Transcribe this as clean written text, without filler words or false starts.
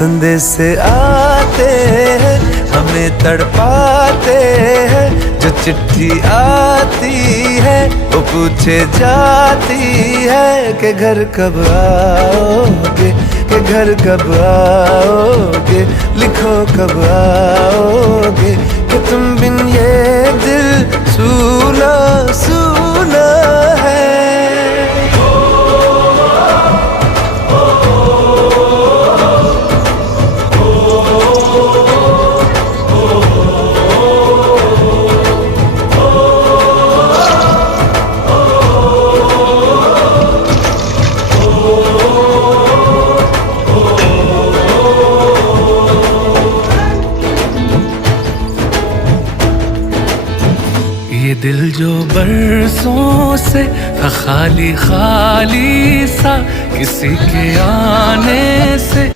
संदेश से आते हैं, हमें तड़पाते हैं। जो चिट्ठी आती है वो पूछे जाती है कि घर कब आओगे, कि घर कब आओगे, लिखो कब आओगे, कि तुम बिन ये दिल सूना सूना है। ये दिल जो बरसों से था खाली खाली सा, किसी के आने से